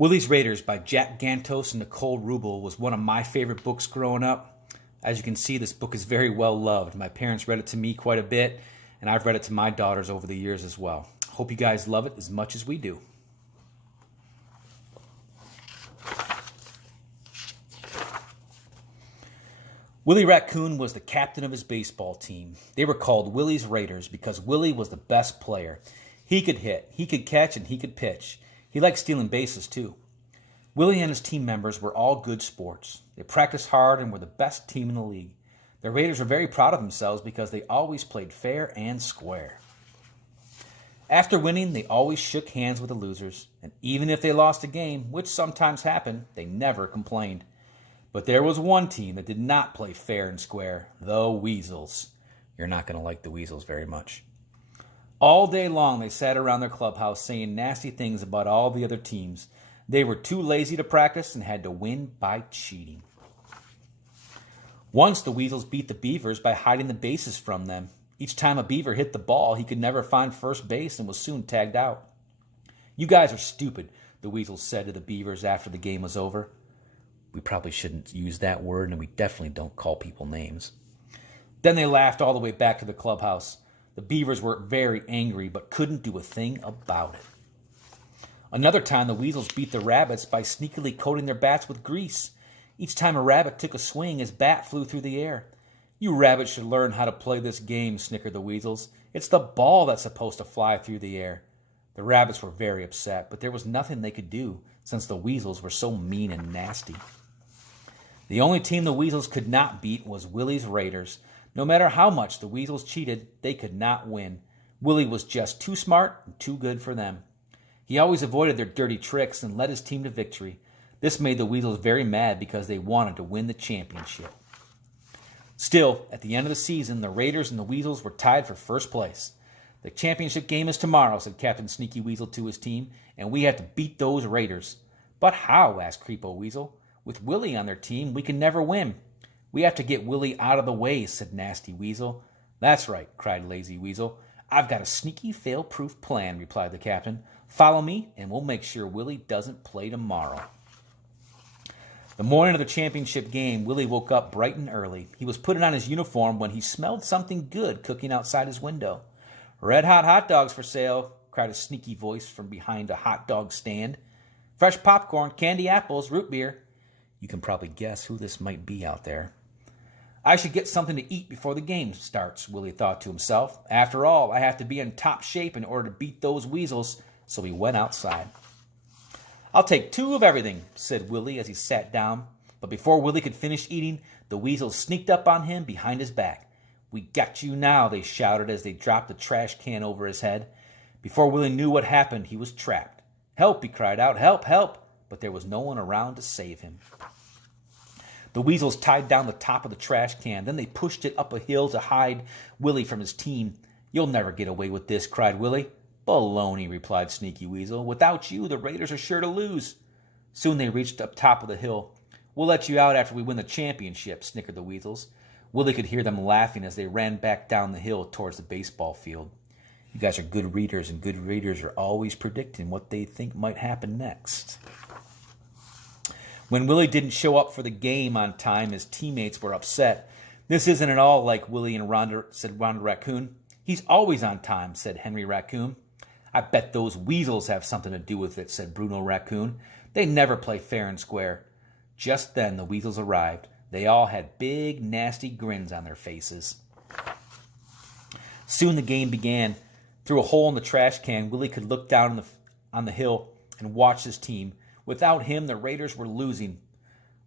Willy's Raiders by Jack Gantos and Nicole Rubel was one of my favorite books growing up. As you can see, this book is very well loved. My parents read it to me quite a bit, and I've read it to my daughters over the years as well. Hope you guys love it as much as we do. Willy Raccoon was the captain of his baseball team. They were called Willy's Raiders because Willy was the best player. He could hit, he could catch, and he could pitch. He liked stealing bases, too. Willy and his team members were all good sports. They practiced hard and were the best team in the league. The Raiders were very proud of themselves because they always played fair and square. After winning, they always shook hands with the losers, and even if they lost a game, which sometimes happened, they never complained. But there was one team that did not play fair and square, the Weasels. You're not going to like the Weasels very much. All day long, they sat around their clubhouse saying nasty things about all the other teams. They were too lazy to practice and had to win by cheating. Once, the Weasels beat the Beavers by hiding the bases from them. Each time a Beaver hit the ball, he could never find first base and was soon tagged out. "You guys are stupid," the Weasels said to the Beavers after the game was over. We probably shouldn't use that word, and we definitely don't call people names. Then they laughed all the way back to the clubhouse. The Beavers were very angry, but couldn't do a thing about it. Another time, the Weasels beat the Rabbits by sneakily coating their bats with grease. Each time a rabbit took a swing, his bat flew through the air. "You rabbits should learn how to play this game," snickered the Weasels. "It's the ball that's supposed to fly through the air." The Rabbits were very upset, but there was nothing they could do since the Weasels were so mean and nasty. The only team the Weasels could not beat was Willy's Raiders. No matter how much the Weasels cheated, they could not win. Willy was just too smart and too good for them. He always avoided their dirty tricks and led his team to victory. This made the Weasels very mad because they wanted to win the championship. Still, at the end of the season, the Raiders and the Weasels were tied for first place. "The championship game is tomorrow," said Captain Sneaky Weasel to his team, "and we have to beat those Raiders." "But how?" asked Creepo Weasel. "With Willy on their team, we can never win." "We have to get Willy out of the way," said Nasty Weasel. "That's right," cried Lazy Weasel. "I've got a sneaky, fail-proof plan," replied the captain. "Follow me, and we'll make sure Willy doesn't play tomorrow." The morning of the championship game, Willy woke up bright and early. He was putting on his uniform when he smelled something good cooking outside his window. "Red-hot hot dogs for sale," cried a sneaky voice from behind a hot dog stand. "Fresh popcorn, candy apples, root beer." You can probably guess who this might be out there. "I should get something to eat before the game starts," Willy thought to himself. "After all, I have to be in top shape in order to beat those Weasels," so he went outside. "I'll take 2 of everything," said Willy as he sat down. But before Willy could finish eating, the Weasels sneaked up on him behind his back. "We got you now," they shouted as they dropped a trash can over his head. Before Willy knew what happened, he was trapped. "Help!" he cried out. "Help! Help!" But there was no one around to save him. The Weasels tied down the top of the trash can. Then they pushed it up a hill to hide Willy from his team. "You'll never get away with this," cried Willy. "Baloney," replied Sneaky Weasel. "Without you, the Raiders are sure to lose." Soon they reached up top of the hill. "We'll let you out after we win the championship," snickered the Weasels. Willy could hear them laughing as they ran back down the hill towards the baseball field. You guys are good readers, and good readers are always predicting what they think might happen next. When Willy didn't show up for the game on time, his teammates were upset. "This isn't at all like Willy and Rhonda," said Rhonda Raccoon. "He's always on time," said Henry Raccoon. "I bet those Weasels have something to do with it," said Bruno Raccoon. "They never play fair and square." Just then the Weasels arrived. They all had big, nasty grins on their faces. Soon the game began. Through a hole in the trash can, Willy could look down on the hill and watch his team. Without him, the Raiders were losing.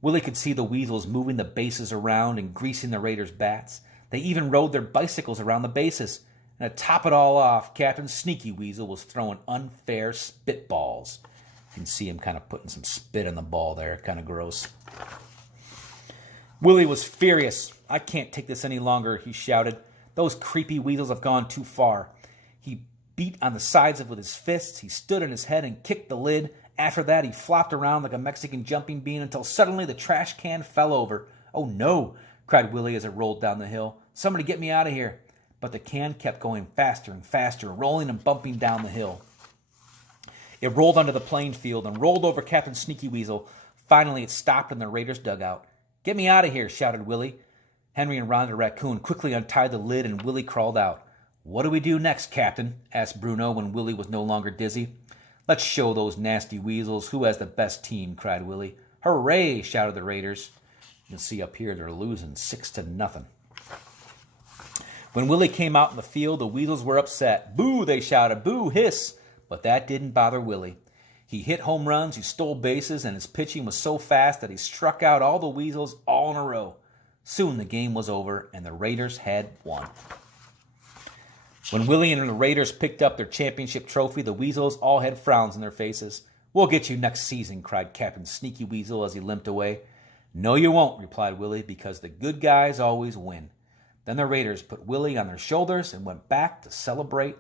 Willy could see the Weasels moving the bases around and greasing the Raiders' bats. They even rode their bicycles around the bases. And to top it all off, Captain Sneaky Weasel was throwing unfair spitballs. You can see him kind of putting some spit on the ball there. Kind of gross. Willy was furious. "I can't take this any longer," he shouted. "Those creepy Weasels have gone too far." He beat on the sides with his fists. He stood on his head and kicked the lid. After that, he flopped around like a Mexican jumping bean until suddenly the trash can fell over. "Oh no!" cried Willy as it rolled down the hill. "Somebody get me out of here." But the can kept going faster and faster, rolling and bumping down the hill. It rolled onto the playing field and rolled over Captain Sneaky Weasel. Finally, it stopped in the Raiders' dugout. "Get me out of here," shouted Willy. Henry and Ron the raccoon quickly untied the lid and Willy crawled out. "What do we do next, Captain?" asked Bruno when Willy was no longer dizzy. "Let's show those nasty weasels who has the best team," cried Willy. "Hooray!" shouted the Raiders. You can see up here they're losing 6-0. When Willy came out in the field, the weasels were upset. "Boo!" they shouted. "Boo! Hiss!" But that didn't bother Willy. He hit home runs, he stole bases, and his pitching was so fast that he struck out all the weasels all in a row. Soon the game was over, and the Raiders had won. When Willy and the Raiders picked up their championship trophy, the weasels all had frowns on their faces. "We'll get you next season," cried Captain Sneaky Weasel as he limped away. "No, you won't," replied Willy, "because the good guys always win." Then the Raiders put Willy on their shoulders and went back to celebrate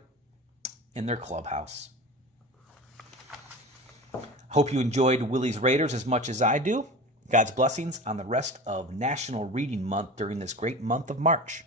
in their clubhouse. Hope you enjoyed Willy's Raiders as much as I do. God's blessings on the rest of National Reading Month during this great month of March.